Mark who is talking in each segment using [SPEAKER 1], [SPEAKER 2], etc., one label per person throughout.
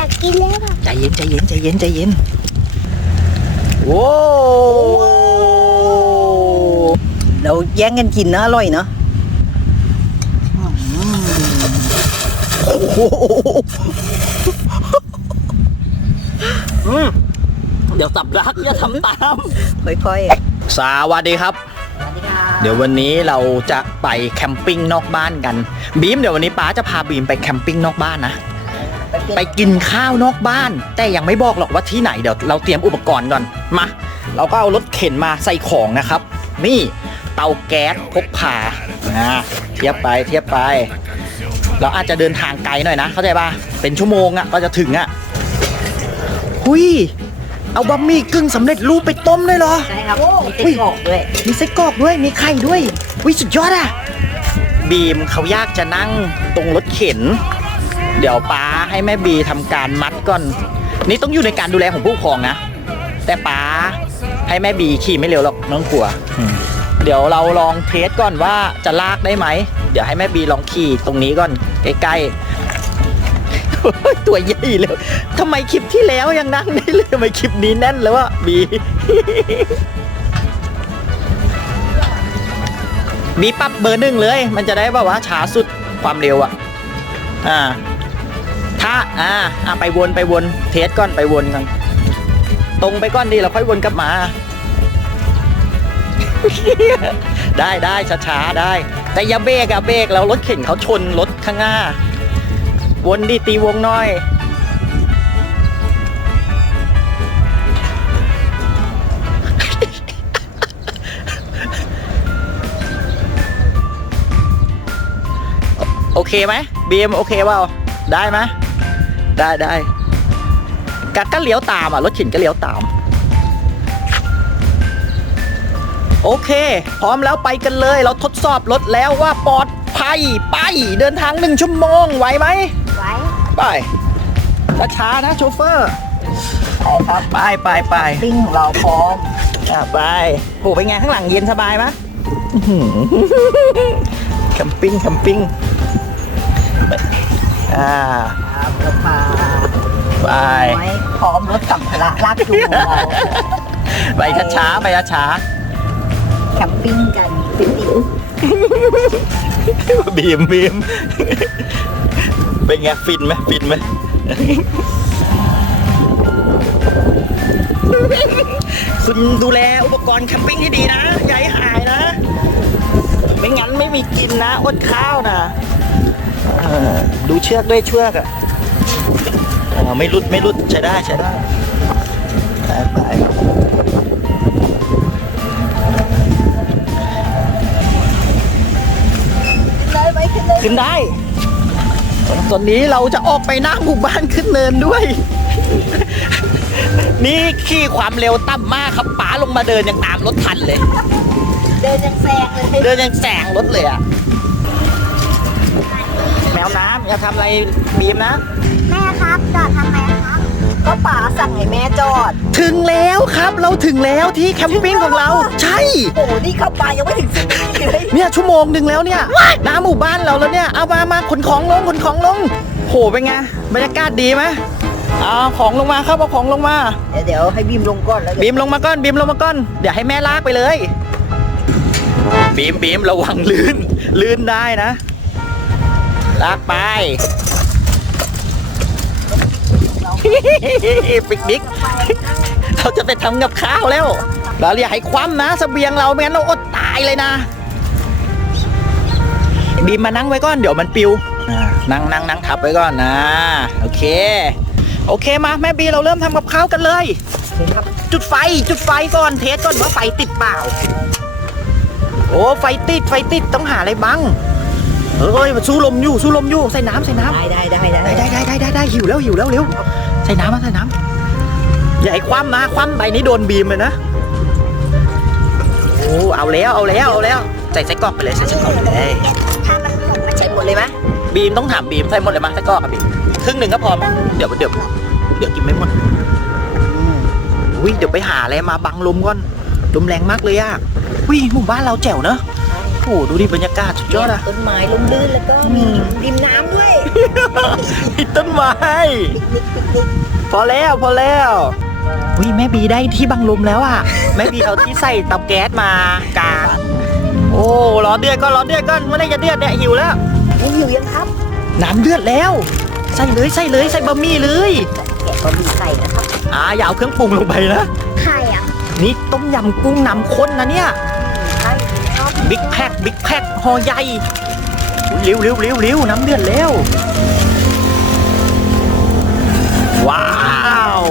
[SPEAKER 1] อยากกินแล้วอะ
[SPEAKER 2] ใจเย็นใจเย็นใจเย็นใจเย็นโว้เราแย่งกันกินนะอร่อยเนาะโอ้โหอืมเดี๋ยวสับรักอย่าทำตาม
[SPEAKER 3] ค่อย
[SPEAKER 2] สวัสดีครับ
[SPEAKER 3] ๆสวัสดีค่ะ
[SPEAKER 2] เดี๋ยววันนี้เราจะไปแคมปิ้งนอกบ้านกัน บีมเดี๋ยววันนี้ป้าจะพาบีมไปแคมปิ้งนอกบ้านนะ ไปกินข้าวนอกบ้าน แต่ยังไม่บอกหรอกว่าที่ไหนเดี๋ยวเราเตรียมอุปกรณ์ก่อนมาเราก็เอารถเข็นมาใส่ของนะครับ นี่เตาแก๊สพกพานะเทียบไปเทียบไป เราอาจจะเดินทางไกลหน่อยนะ เข้าใจป่ะเป็นชั่วโมงอะ่ะก็จะถึงอะ่ะหุยเอาบะหมี่กึ่งสำเร็จรูปไปต้มเลยเหรอ
[SPEAKER 3] ใช่ครับมีเต็กรอกด้วย
[SPEAKER 2] มีไส้กรอกด้วยมีไข่ด้วยวิสุดยอดอะบีมเขายากจะนั่งตรงรถเข็น เดี๋ยวป้าให้แม่บีทำการมัดก่อน นี่ต้องอยู่ในการดูแลของผู้ปกครองนะ แต่ป้าให้แม่บีขี่ไม่เร็วหรอกน้องกลัว เดี๋ยวเราลองเทสก่อนว่าจะลากได้ไหม เดี๋ยวให้แม่บีลองขี่ตรงนี้ก่อนใกล้ๆตัวใหญ่เลยทำไมคลิปที่แล้วยังนั่งได้เลยทำไมคลิปนี้แน่นแล้วอะบีมีปรับเบอร์หนึ่งเลย มันจะได้แบบว่าช้าสุดความเร็วอะอ่าาอ่าอ่าไปวนไปวนเทสก่อนไปวนกันตรงไปก่อนดีเราค่อยวนกลับมา ได้ได้ช้าๆได้ แต่อย่าเบรกอะเบรกแล้วรถเข็นเขาชนรถข้างหน้า วนดีตีวงน้อย โอเคไหมบีมโอเคเปล่าได้ไหม ได้ได้ก็ก็เลี้ยวตามอะ รถเข็นก็เลี้ยวตาม โอเค พร้อมแล้วไปกันเลย เราทดสอบรถแล้วว่าปลอดภัยไป เดินทางหนึ่งชั่วโมงไหวไหม
[SPEAKER 1] ไว้
[SPEAKER 2] ไปช้าๆนะโชเฟอร์
[SPEAKER 3] ใช่ครับ
[SPEAKER 2] ไปไปไป
[SPEAKER 3] ปิ้งของเราพร้อม
[SPEAKER 2] อะไปโหเป็นไงข้างหลังเย็นสบายไหมอื้อหือแคมปิ้งแคมปิ้งอ่า
[SPEAKER 3] ครับเราพา
[SPEAKER 2] ไป
[SPEAKER 3] ไว้พร้อมรถสัมภาระลากจูงของเรา
[SPEAKER 2] ไปช้าๆไปช้า
[SPEAKER 3] แคมปิ้งกันเป็นติ๋ว
[SPEAKER 2] ๆบีมบีมเป็นไงฟินไหมฟินไหมคุณดูแลอุปกรณ์แคมปิ้งที่ดีนะอย่าให้หายนะ ไม่งั้นไม่มีกินนะอดข้าวนะเออดูเชือกด้วยเชือกอะ อ่าไม่รุดไม่รุดใช้ได้ใช้ได้ไปไป
[SPEAKER 3] ได้ไหมขึ้นเลย
[SPEAKER 2] ขึ้นได้ ตอนนี้เราจะออกไปหน้าหมู่บ้านขึ้นเนินด้วย นี่ขี่ความเร็วต่ำมากครับป๋าลงมาเดินยังตามรถทันเลย
[SPEAKER 3] เดินยังแซงเลย
[SPEAKER 2] เดินยังแซงรถเลยอะแมวน้ำอย่าทำอะไรบีมนะ
[SPEAKER 1] แม่ครับจอดทำไมครับ
[SPEAKER 3] ก็ป๋าสั่งให้แม่จอด
[SPEAKER 2] ถึงแล้วครับเราถึงแล้วที่แคมปิ้งของเรา ใช่
[SPEAKER 3] โอ้โหนี่เข้าไปยังไม่ถึงสิบนาทีเลย
[SPEAKER 2] เนี่ยชั่วโมงหนึ่งแล้วเนี่ยหน้าหมู่บ้านเราแล้วเนี่ยเอามามาขนของลงขนของลงโหเป็นไงบรรยากาศดีไหมเอาของลงมาครับเอาของลงมา
[SPEAKER 3] เดี๋ยวเดี๋ยวให้บีมลงก่อนแล้ว
[SPEAKER 2] บี
[SPEAKER 3] เดี๋ยว
[SPEAKER 2] มลงมาก่อนบีมลงมาก่อนเดี๋ยวให้แม่ลากไปเลยบีมบีมระวังลื่นลื่นได้นะ ลากไปปิกนิก เราจะไปทำกับข้าวแล้ว เราอย่าให้คว่ำนะเสบียงเราไม่งั้นเราอดตายเลยนะ บีมมานั่งไว้ก่อน เดี๋ยวมันปิว นั่งนั่งนั่งทับไว้ก่อนนะ โอเค โอเคมาแม่บีเราเริ่มทำกับข้าวกันเลย จุดไฟจุดไฟก่อนเทสก่อนว่าไฟติดเปล่า โอ้ไฟติดไฟติดต้องหาอะไรบัง เอ้ยมันสู้ลมอยู่สู้ลมอยู่ใส่น้ำใส่น้ำ
[SPEAKER 3] ได้ได้ได้ได้
[SPEAKER 2] ได้ได้ได้ได้ได้ได้หิวแล้วหิวแล้วเร็วใส่น้ำมาใส่น้ำอย่าให้คว่ำนะคว่ำใบนี้โดนบีมเลยนะโอ้เอาแล้วเอาแล้วเอาแล้วใส่ไส้กรอกไปเลยใส่ไส้กรอกไปเลย
[SPEAKER 1] ถ้ามันหมดมัน
[SPEAKER 3] ใช้หมดเลยไหม
[SPEAKER 2] บีมต้องถามบีมใส่หมดเลยมั้ยไส้กรอกอะบีมครึ่งหนึ่งก็พอมั้ยเดี๋ยวเดี๋ยวเดี๋ยวกินไม่หมดอุ้ยเดี๋ยวไปหาอะไรมาบังลมก่อนลมแรงมากเลยอะอุ้ยหมู่บ้านเราแจ๋วเนอะ โอ้ดูดิบรรยากาศสุดยอดอะ
[SPEAKER 3] ต้นไม้ร่มรื่นแล้วก็มีริมน้ำด้วย
[SPEAKER 2] มีต้นไม้
[SPEAKER 3] ปิกนิกปิกนิก
[SPEAKER 2] พอแล้วพอแล้ววิแม่บีได้ที่บังลมแล้วอะแม่บีเอาที่ใส่เตาแก๊สมากางโอ้รอเดือดก่อนรอเดือดก่อนเมื่อไหรจะเดือดเนี่ยหิวแล้ว
[SPEAKER 3] ยังอยู่ยังครับ
[SPEAKER 2] น้ำเดือดแล้ว ใส่เลยใส่เลยใส่บะหมี่เลย
[SPEAKER 3] แกะบะหมี่ไข่นะครับ
[SPEAKER 2] อ่าอย่าเอาเครื่องปรุงลงไปนะ
[SPEAKER 1] ไข่อะ
[SPEAKER 2] นี่ต้มยำกุ้งน้ำข้นนะเนี่ย
[SPEAKER 3] ไข่ชอ บ
[SPEAKER 2] บิ๊กแพ็คบิ๊กแพ็คห่อใหญ่เร็วเร็วเร็วเร็วน้ำเดือดแล้วว้าว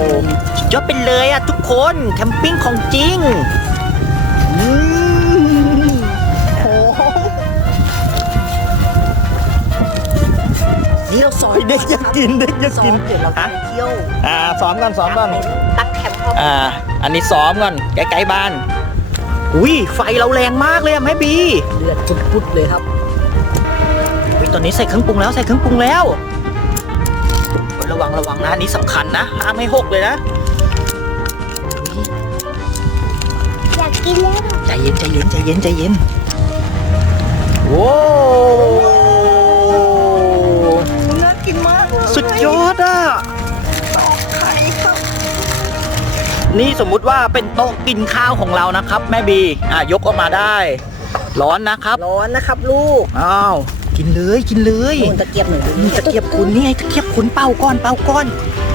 [SPEAKER 2] สุดยอดไปเลยอะทุกคนแคมปิ้งของจริง
[SPEAKER 3] อืมโอ้โห
[SPEAKER 2] นี่เราซอยเด็กอยากกินเด็กอยาก
[SPEAKER 3] ซ้อ
[SPEAKER 2] กิน
[SPEAKER 3] มเดี๋ยวเราจะ
[SPEAKER 2] ฮะ
[SPEAKER 3] ไปเที่ยว
[SPEAKER 2] อ่าซ้อมก่อนซ้อมก่อน
[SPEAKER 3] ตั้งแคมป์เขา
[SPEAKER 2] อ่าอันนี้ซ้อมก่อนใกล้ๆบ้าน อุ้ยไฟเราแรงมากเลยอะแม่บี
[SPEAKER 3] เลือดพุดๆเลยครับ
[SPEAKER 2] อุ้ยตอนนี้ใส่เครื่องปรุงแล้วใส่เครื่องปรุงแล้วเฮ้ยระวังระวังนะอันนี้สำคัญนะห้ามไม่หกเลยนะ
[SPEAKER 1] อยากกินแล้ว
[SPEAKER 2] ใจเย็นใจเย็นใจเย็นใจเย็นโว้
[SPEAKER 3] น่ากินมากเลย
[SPEAKER 2] สุดยอดอะ นี่สมมุติว่าเป็นโต๊ะกินข้าวของเรานะครับ แม่บีอะยกออกมาได้ ร้อนนะครับ
[SPEAKER 3] ร้อนนะครับลูก
[SPEAKER 2] อ้าวกินเลยกินเลย
[SPEAKER 3] นู่นตะเกียบหนึ่ง
[SPEAKER 2] นี่ตะเกียบคุณนี่ไงตะเกียบคุณเป่าก้อนเป่าก้อน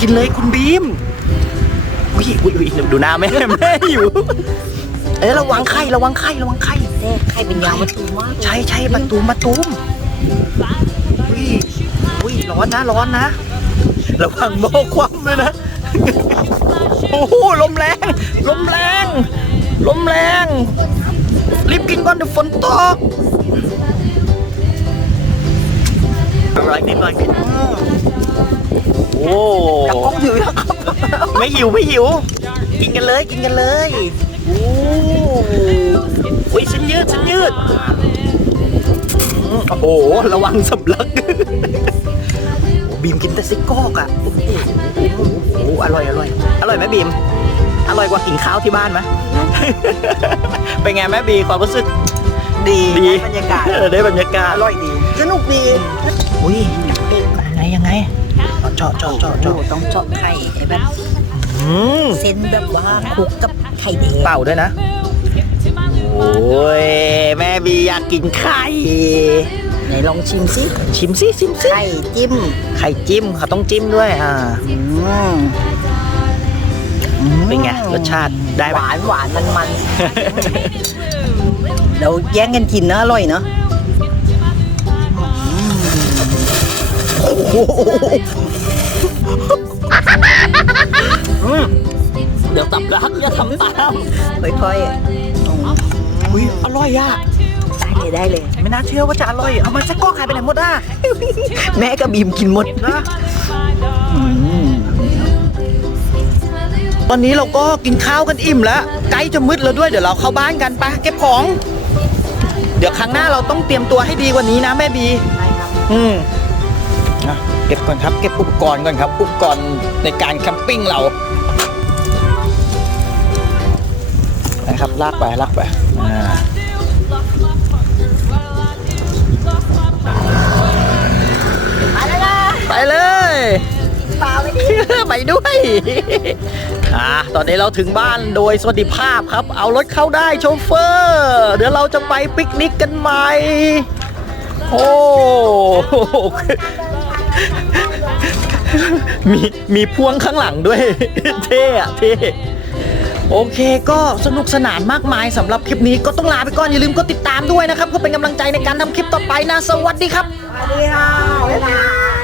[SPEAKER 2] กินเลยคุณบีมอุ้ยอุ้ยอุ้ยดูหน้าแม่แม่อยู่เอ้ยระวังไข่ระวังไข่ระวังไข่
[SPEAKER 3] แท้ไข่เป็นยางมันตูมากเลย
[SPEAKER 2] ใช่ใช่ประตูมประตูมอุ้ยอุ้ยร้อนนะร้อนนะระวังโมคว่ำเลยนะ โอ้โหลมแรง ลมแรง ลมแรง รีบกินก่อนเดี๋ยวฝนตกอะไรนิดหน่อยกินโอ้
[SPEAKER 3] กระป๋องถือนะครับ
[SPEAKER 2] ไม่หิวไม่หิว กินกันเลยกินกันเลย
[SPEAKER 3] โอ้
[SPEAKER 2] อุ้ยเส้นยืดเส้นยืดอืมโอ้โห ระวังสำลักโอ้บีมกินแต่ซิกกอกอะโอ้โหโอ้โหอร่อยอร่อยอร่อยไหมบีม อร่อยกว่ากินข้าวที่บ้านไหม เป็นไงแม่บีความรู้สึก
[SPEAKER 3] ดี
[SPEAKER 2] ดี
[SPEAKER 3] ได้บรรยากาศ
[SPEAKER 2] เออได้บรรยากาศ
[SPEAKER 3] อร่อยดี สนุกดี
[SPEAKER 2] อุ้ยยังไงยังไงเอาเจาะเจาะเจาะ
[SPEAKER 3] โอ้
[SPEAKER 2] เจาะ
[SPEAKER 3] ต้องเจาะไข่ไอ้แบบ
[SPEAKER 2] อืม
[SPEAKER 3] เส้นแบบว่าคลุกกับไข่แดง
[SPEAKER 2] เป่าด้วยนะ โอ้ยแม่บีอยากกินไข่
[SPEAKER 3] ไหนลองชิมสิ
[SPEAKER 2] ชิมสิชิมสิ
[SPEAKER 3] ไข่จิ้ม
[SPEAKER 2] ไข่จิ้มเขาต้องจิ้มด้วยอ่า
[SPEAKER 3] อืม
[SPEAKER 2] เป็นไงรสชาติได้
[SPEAKER 3] ห
[SPEAKER 2] ไหม
[SPEAKER 3] วานหวานมันมันเราแย่งกันกินนะอร่อยเนาะ
[SPEAKER 2] อืมเดี๋ยวตับรักอย่าทำตาม
[SPEAKER 3] ค่อยๆอะ
[SPEAKER 2] อุ้ยอร่อยอะ
[SPEAKER 3] ได้ เลยได้เลย
[SPEAKER 2] ไม่น่าเชื่อว่าจะอร่อย เอามาสักก้อขายไปไหนหมดอะ
[SPEAKER 3] แม่กับบีมกินหมด
[SPEAKER 2] นะตอนนี้เราก็กินข้าวกันอิ่มแล้วใกล้จะมืดแล้วด้วยเดี๋ยวเราเข้าบ้านกันปะเก็บของ เดี๋ยวครั้งหน้าเราต้องเตรียมตัวให้ดีกว่านี้นะแม่บี
[SPEAKER 3] ได้ครับ
[SPEAKER 2] อืมอะเก็บก่อนครับ เก็บอุปกรณ์ก่อนครับ อุปกรณ์ในการแคมปิ้งเรานะครับลากไปลากไปอ่า อ่าตอนนี้เราถึงบ้านโดยสวัสดิภาพครับ เอารถเข้าได้โชเฟอร์ เดี๋ยวเราจะไปปิกนิกกันใหม่โอ้มีมีพ่วงข้างหลังด้วย เท่อะเท่โอเคก็สนุกสนานมากมายสำหรับคลิปนี้ก็ต้องลาไปก่อน อย่าลืมกดติดตามด้วยนะครับเพื่อเป็นกำลังใจในการทำคลิปต่อไปนะ สวัสดีครับ
[SPEAKER 3] สวัสดีค่ะบ๊ายบาย